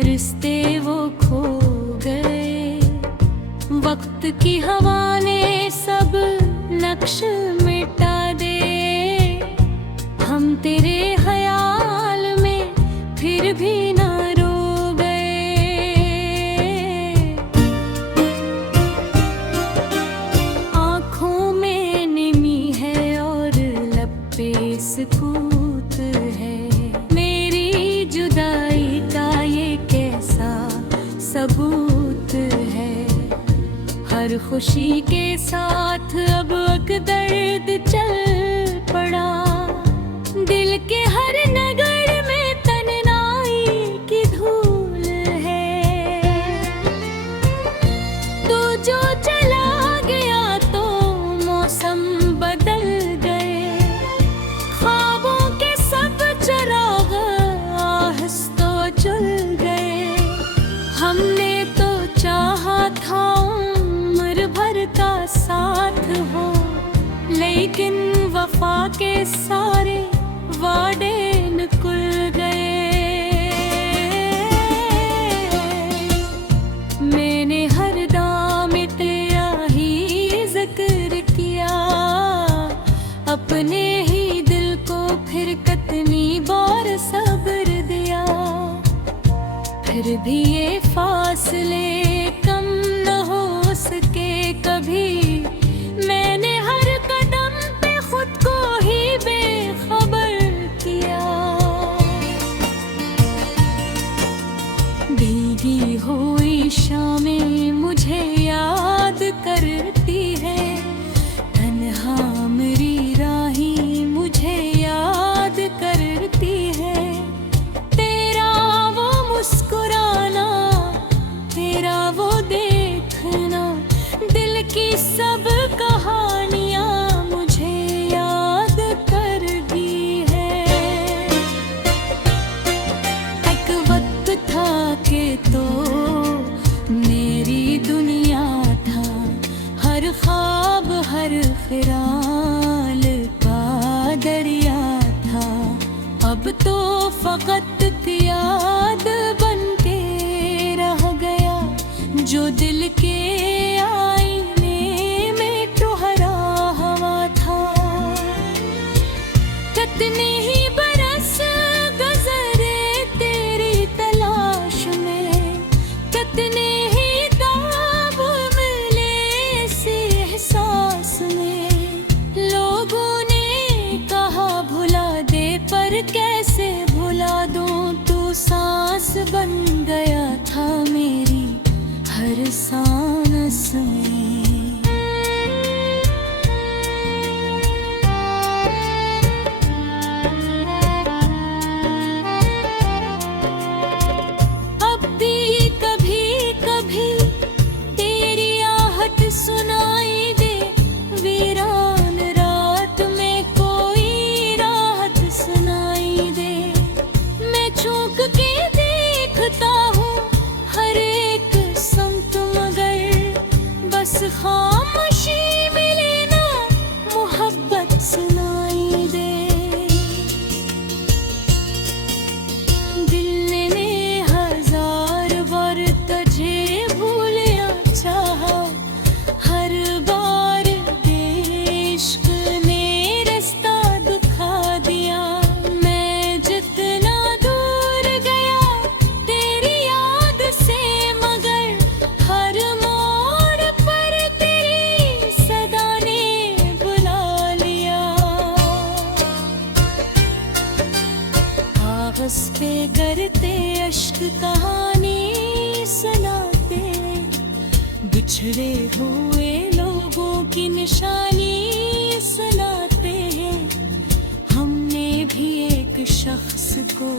रिश्ते वो खो गए। वक्त की हवा ने सब नक्श मिटा दे। हम तेरे ख्याल में फिर भी ना रो गए। आँखों में नमी है और लब पे सुकूत है। मेरी जुदाई का ये कैसा सबूत है। हर खुशी के साथ अब दर्द चल पड़ा। दिल के हर नगर में तन्हाई की धूल है। तू जो चला गया तो मौसम बदल गए। ख्वाबों के सब चिराग आहिस्ता जल गए। हमने तो चाहा था उम्र भर का साथ हो, लेकिन वफा के सारे वादे निकल गए। मैंने हर दाम तेरा ही जिक्र किया। अपने ही दिल को फिर कितनी बार सब्र दिया। फिर भी ये फासले कम न हो सके कभी। मैंने हर कदम पे खुद को ही बेखबर किया। भीगी हुई शामें मुझे याद करती है। तन्हा मेरी राहें मुझे याद करती है। तेरा वो मुस्कुराना, तेरा वो देखना, दिल की सब कहानियां मुझे याद कर दी है। एक वक्त था कि तो मेरी दुनिया था। हर ख्वाब हर ख्याल का दरिया था। अब तो फकत याद बन के रह गया। जो दिल के आईने में ठुहरा हवा था। कितने ही बरस गुजरे तेरी तलाश में। कितने ही दाब मिले इस एहसास में। लोगों ने कहा भुला दे, पर कैसे भुला दूं। तू सांस बन गया था मेरी हर सांस में। अब भी कभी कभी तेरी आहट सुनाई दे। वीरान रात में कोई राहत सुनाई दे। मैं चूक के देखता हूँ हर एक समत, मगर बस खामोशी मिले ना मोहब्बत सुनाई दे। दिल ने हजार बार तुझे भूलना चाहा। हर बार इश्क ने रास्ता दिखा दिया। मैं जितना दूर गया तेरी याद से, मगर हर मोड़ पर तेरी सदा ने बुला लिया। कागज पे गिरते अश्क कहानी सुनाते। बिछड़े हुए लोगों की निशानी सुनाते हैं। हमने भी एक शख्स को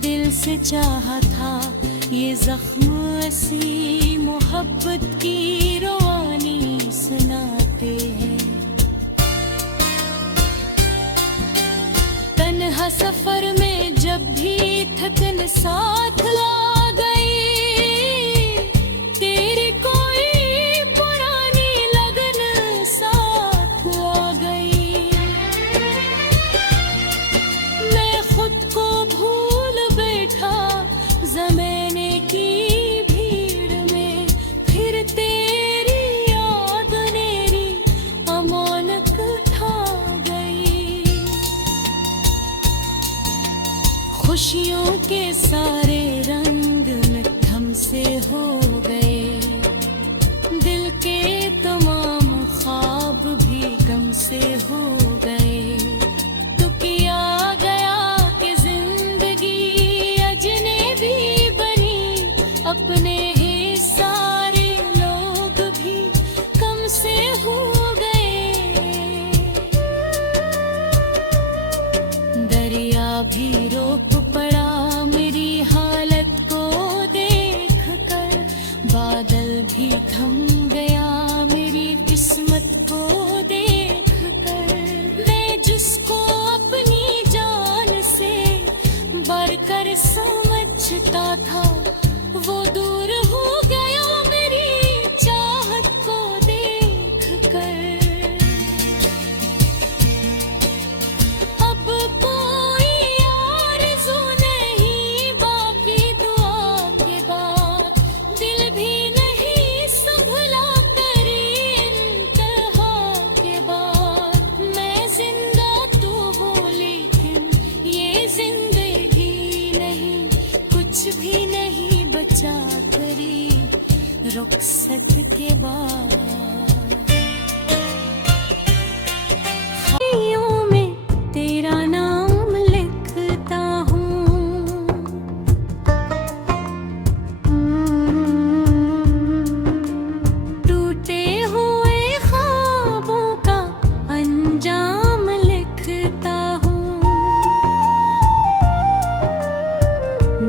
दिल से चाहा था। ये जख्म ऐसी मोहब्बत की रवानी सुनाते हैं। तन्हा सफर में जब भी थकन साथ ला गई। तेरी कोई पुरानी लगन साथ आ गई। मैं खुद को भूल बैठा ज़मे था वो दूर हो गया मेरी चाहत को देख कर। अब कोई आरज़ू नहीं बाकी दुआ के बाद, दिल भी नहीं संभला करी इंतहा के बाद। मैं जिंदा तो हूँ लेकिन ये जिंदगी नहीं, कुछ भी नहीं बचा करी रुखसत के बाद। खाइयों में तेरा नाम लिखता हूँ, टूटे हुए ख्वाबों का अंजाम लिखता हूँ।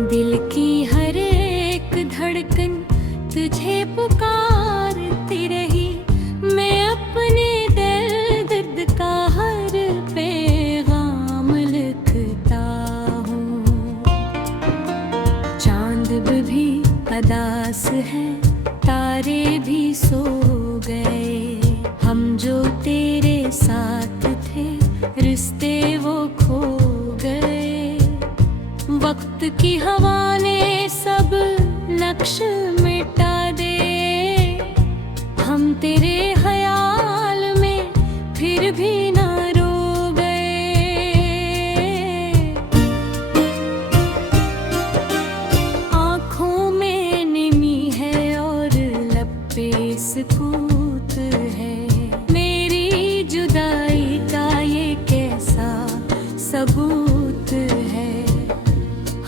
दिल की हर एक धड़कन तुझे पुकारती रही, मैं अपने दर्द का हर पैगाम लिखता हूँ। चांद भी अदास है, तारे भी सो गए, हम जो तेरे साथ थे रिश्ते वो खो गए। वक्त की हवा ने सब नक्श मिटा दे, हम तेरे ख्याल में फिर भी ना रो गए। आँखों में नमी है और लब पे सुकूत है, मेरी जुदाई का ये कैसा सबूत है।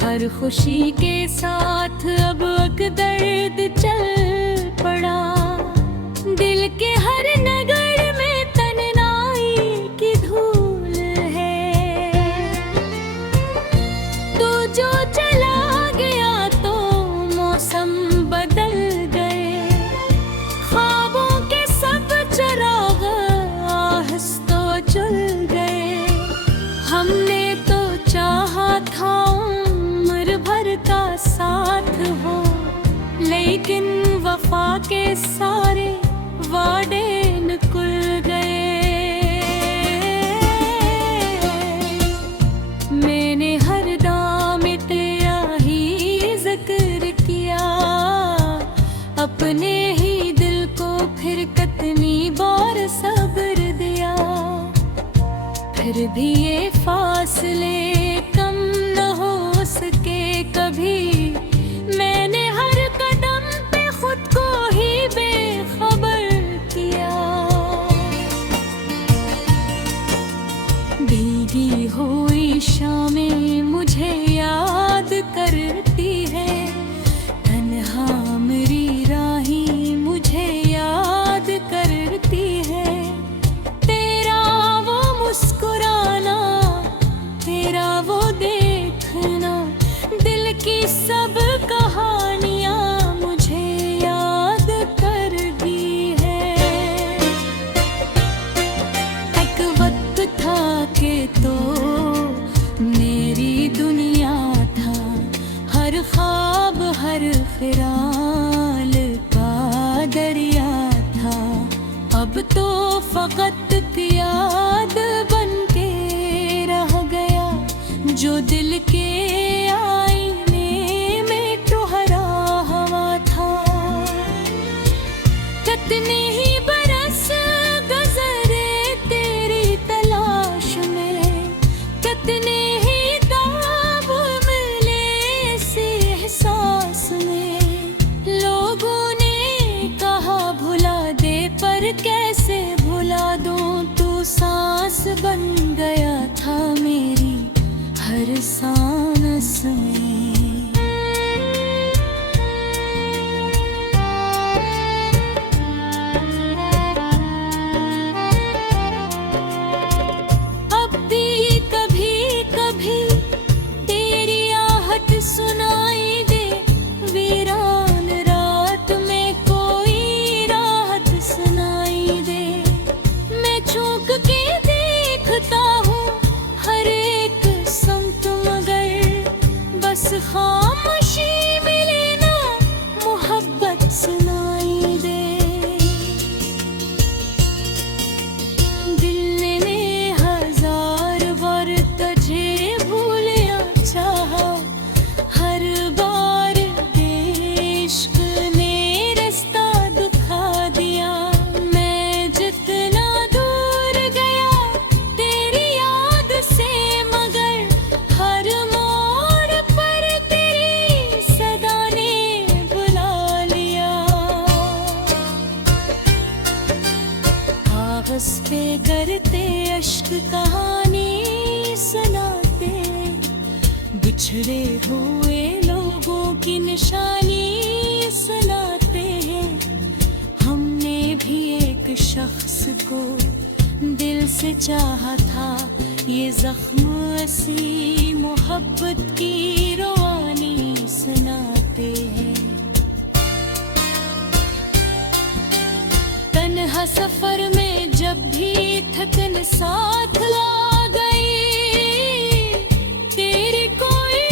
हर खुशी के साथ अब दर्द चल पड़ा, दिल के हर नगर में तन्हाई की धूल है। तू जो चला गया तो मौसम बदल गए, ख्वाबों के सब चिराग आहिस्ता जल गए। हमने तो चाहा था उम्र भर का साथ हो, लेकिन वफा के सारे वादे निकल गए। मैंने हर दाम तेरा ही जिक्र किया, अपने ही दिल को फिर कितनी बार सब्र दिया। फिर भी ये फासले कम न हो सके कभी, मैंने हर कदम पे खुद को ही बेखबर किया। भीगी हुई शामें मुझे याद करती है, तन्हा मेरी राहें मुझे याद करती है। तेरा वो मुस्कुराना, तेरा वो देखना, दिल की सब कहानियाँ मुझे याद कर दी है। एक वक्त था कि तो मेरी दुनिया था, हर ख्वाब हर ख्याल का दरिया था। अब तो फकत याद बन के रह गया, जो दिल के आईने में ठुहरा हवा था। कितने ही बरस गुजरे तेरी तलाश में, कितने ही दाब मिले इस एहसास में। लोगों ने कहा भुला दे, पर कैसे भुला दूं, तू सांस बन गया था मेरी हर सांस में। अब भी कभी कभी तेरी आहट सुनाई दे, वीरान रात में कोई राहत सुनाई दे। मैं चूक के देखता की निशानी सुनाते हैं। हमने भी एक शख्स को दिल से चाहा था, ये जख्म ऐसी मोहब्बत की रवानी सुनाते हैं। तन्हा सफर में जब भी थकन साथ आ गई, तेरी कोई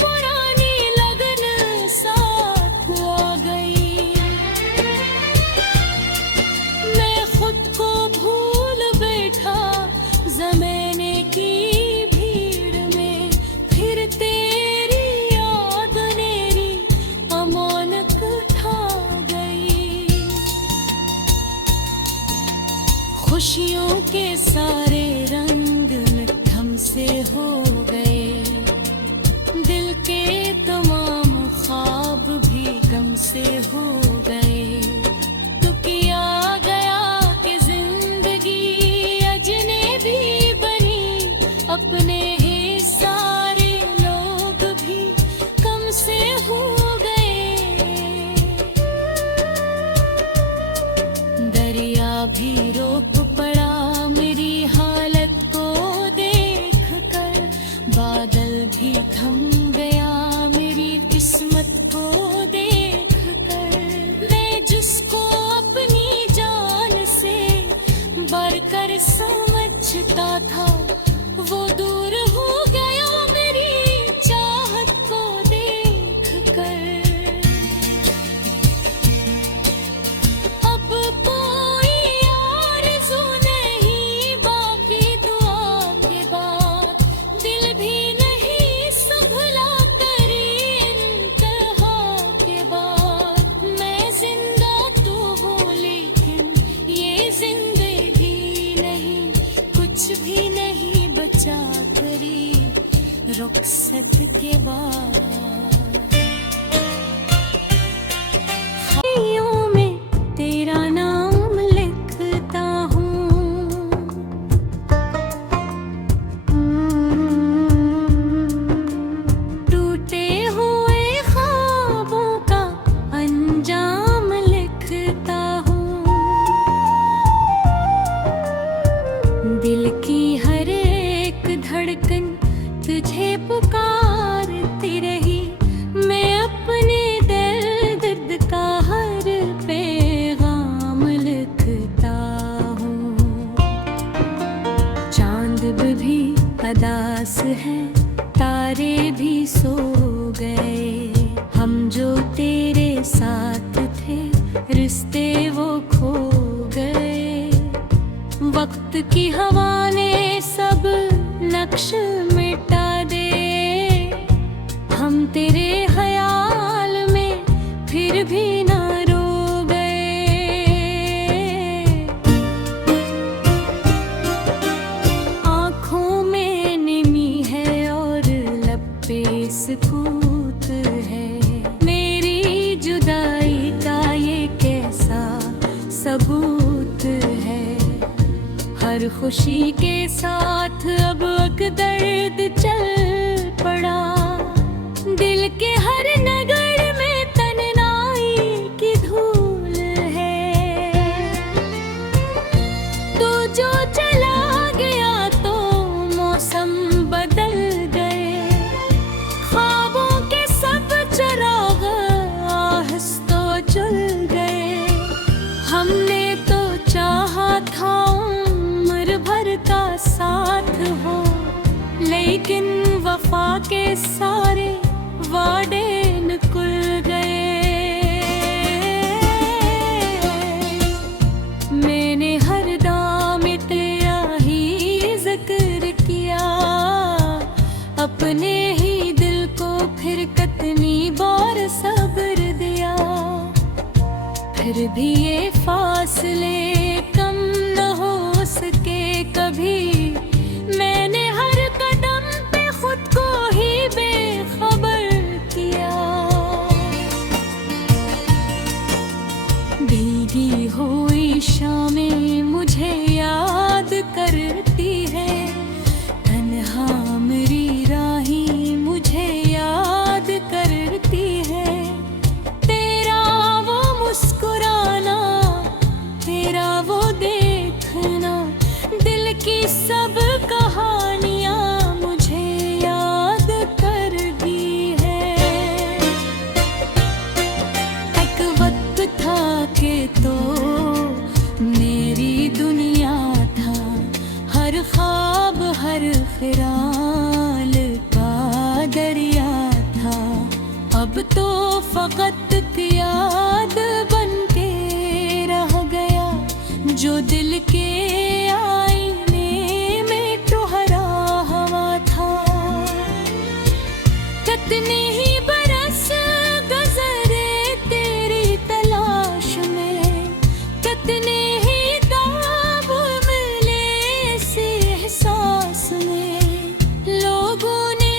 पुरानी लगन साथ आ गई। मैं खुद को भूल बैठा ज़माने की भीड़ में, फिर तेरी याद मेरी अमानत उठा गई। खुशियों के सारे रंग मिठम से हो गए, दिल के तमाम ख्वाब भी गम से हो गए। तो किया गया कि जिंदगी अजनबी बनी, अपने ही सारे लोग भी कम से हो गए। दरिया भी रोक पड़ा मेरी हालत को देख कर, बादल भी थम गया मेरी किस्मत को देख कर। मैं जिसको अपनी जान से बढ़कर समझता था, वो दूर हो गया मेरी चाहत को देख कर। अब कोई आरज़ू नहीं बाकी दुआ के बाद, दिल भी नहीं संभला तेरी इंतहा के बाद। मैं जिंदा तो हूँ लेकिन ये जिंदगी नहीं, कुछ भी नहीं बचा तेरी रुखसत के बाद। खाइयों में तेरा नाम लिखता हूँ, टूटे हुए ख्वाबों का अंजाम लिखता हूँ। दिल की हर एक धड़कन तुझे पुकारती रही, मैं अपने दर्द का हर पैगाम लिखता हूँ। चांद भी अदास है, तारे भी सो गए, हम जो तेरे साथ थे रिश्ते वो खो गए। वक्त की हवा ने सब नक्श मिटा दे, हम तेरे ख्याल में फिर भी ना रो गए। आँखों में नमी है और लब पे सुकूत है, मेरी जुदाई का ये कैसा सबूत है। हर खुशी के साथ अब एक दर्द चल पड़ा, दिल के हर नगर में तन्हाई की धूल है। तो जो चला गया तो मौसम बदल गए, ख्वाबों के सब चिराग आहिस्ता जल गए। हमने तो चाहा था उम्र भर का साथ हो, लेकिन वफा के सारे वादे निकल गए। मैंने हर दाम तेरा ही जिक्र किया, अपने ही दिल को फिर कितनी बार सब्र दिया। फिर भी ये फासले कम न हो सके कभी, मैंने हर कदम पे खुद को ही बेखबर किया। भीगी हुई शामें मुझे याद करती है, तन्हा मेरी राहें मुझे याद करती है। फकत याद बन के रह गया, जो दिल के आईने में ठहरा हुआ था। कितने ही बरस गुजरे तेरी तलाश में, कितने ही ख्वाब मिले इस एहसास में। लोगों ने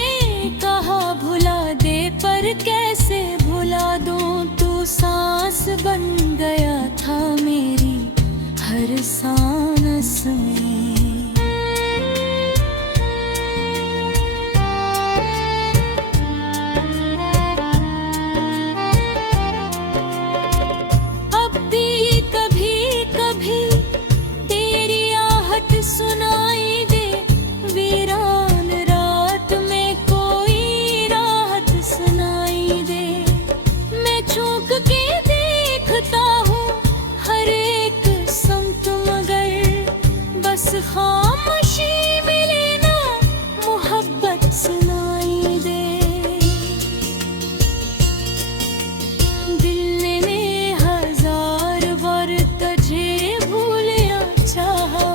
कहा भुला दे, पर कैसे भुला दूं, तू सांस बन गया था मेरी हर सांस में। अब भी कभी कभी तेरी आहट सुनाई दे, वीरान रात में कोई राहत सुनाई दे। मैं चौंक के देखता हूँ हर एक समत, मगर बस खामोशी मिले ना मोहब्बत सुनाई दे। दिल ने हजार बार तुझे भूलना चाहा,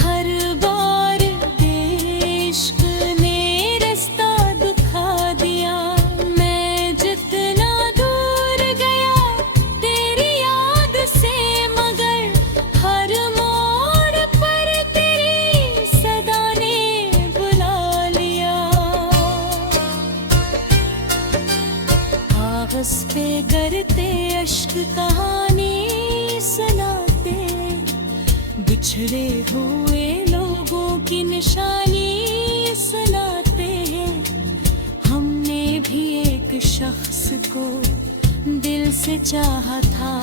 हर बार इश्क ने रास्ता दिखा दिया। मैं जितना दूर गया तेरी याद से, मगर हर मोड़ पर तेरी सदा ने बुला लिया। कागज पे करते अश्क कहानी सुनाते, बिछड़े हुए लोगों की निशानी सुनाते हैं। हमने भी एक शख्स को दिल से चाहा था,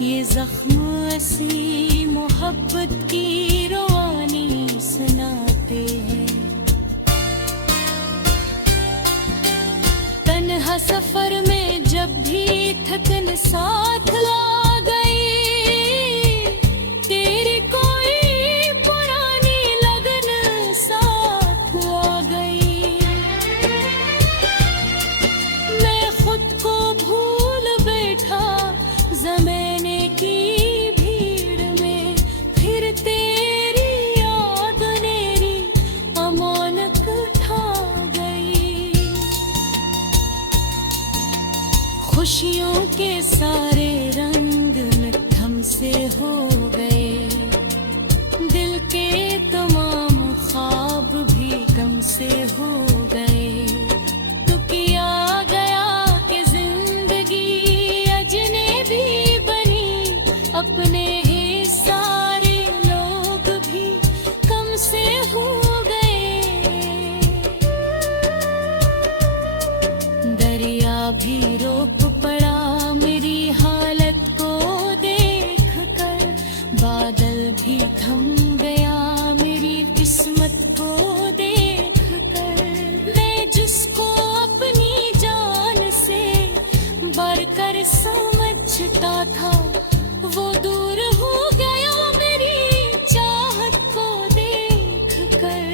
ये जख्म ऐसी मोहब्बत की रवानी सुनाते हैं। तन्हा सफर में जब भी थकन साथ ला गई, तेरी कोई पुरानी लगन साथ आ गई। मैं खुद को भूल बैठा ज़माने की भीड़ में, फिर तेरी याद मेरी अमानत उठा गई। खुशियों के सारे रंग मिठम से हो गए, दिल के तमाम ख्वाब भी गम से हो गए। तो किया गया कि जिंदगी अजनबी बनी, अपने ही सारे लोग भी कम से हो गए। दरिया भी रोक पड़ा मेरी हालत को देख कर, बादल भी थम गया मेरी किस्मत को देख कर। मैं जिसको अपनी जान से बढ़कर समझता था, वो दूर हो गया मेरी चाहत को देख कर।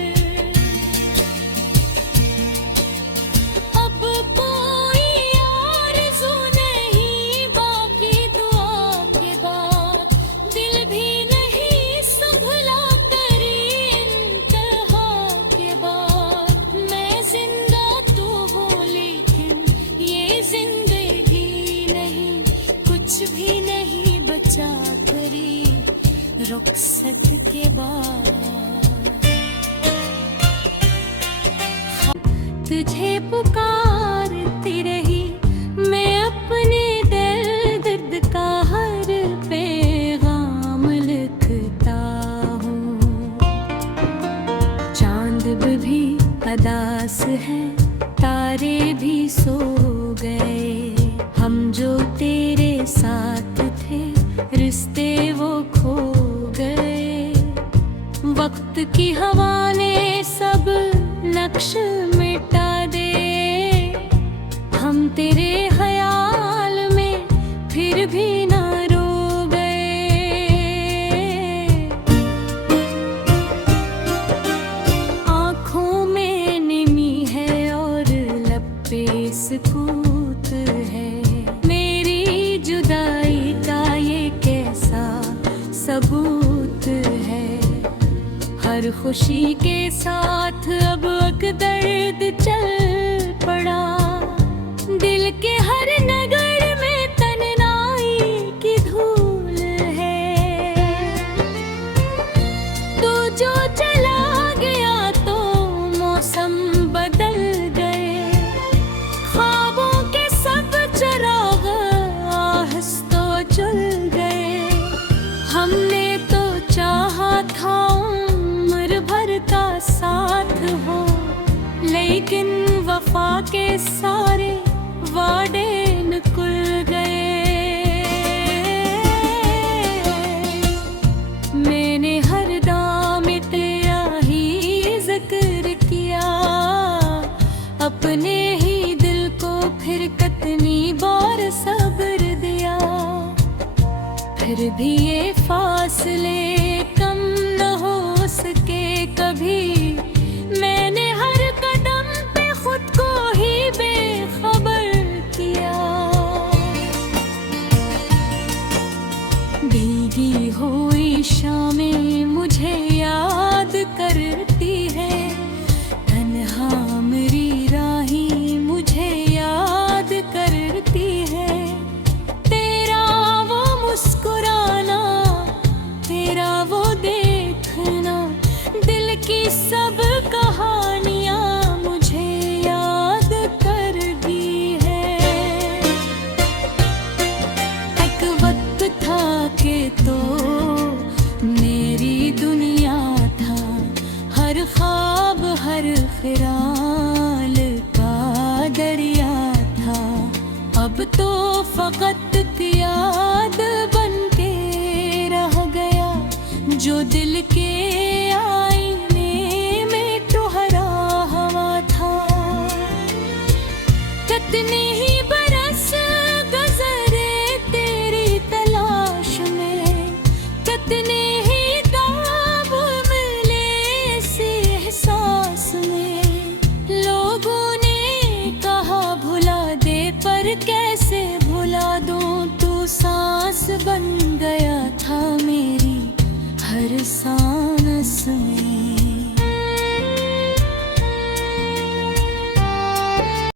अब कोई आरज़ू नहीं बाकी दुआ के बाद, दिल भी नहीं संभला तेरी इंतहा के बाद। मैं जिंदा तो हूँ लेकिन ये जिंदगी नहीं, कुछ भी नहीं बचा तेरी रुखसत के बाद। तुझे पुकारती रही मैं, अपने दिल दर्द का हर पैगाम लिखता हूँ। चांद भी अदास है, तारे भी सो गए, हम जो तेरे साथ थे रिश्ते वो खो गए। वक्त की हवा ने सब नक्श मिटा दे, हम तेरे ख्याल में फिर भी ना रो गए। आँखों में नमी है और लब पे सुकूत है, सबूत है। हर खुशी के साथ अब दर्द चल पड़ा। दिल के हर नगर में तन्हाई की धूल है। तू जो चला गया तो मौसम बदल गए। ख्वाबों के सब चिराग आहिस्ता जल गए। हमने तो चाहा था उम्र भर का साथ हो, लेकिन वफा के सारे वादे निकल गए। मैंने हर दाम तेरा ही जिक्र किया, अपने ही दिल को फिर कितनी बार सब्र दिया। फिर भी ये फासले कम न हो सके कभी। मैंने हर कदम पे खुद को ही बेखबर किया। भीगी हुई शामें मुझे याद करती है। तन्हा मेरी राहें मुझे याद करती है। तेरा वो मुस्कुराना, तेरा वो देखना, दिल की सब कहानियां मुझे याद कर दी है। एक वक्त था कि तो मेरी दुनिया था, हर ख्वाब हर ख्याल का दरिया था। अब तो फकत याद बन के रह गया, जो दिल के आईने में ठुहरा हुआ था। कितने ही बरस गुजरे तेरी तलाश में, कितने ही दाग मिले इस एहसास में। लोगों ने कहा भुला दे, पर कैसे भुला दूं, तू सांस बन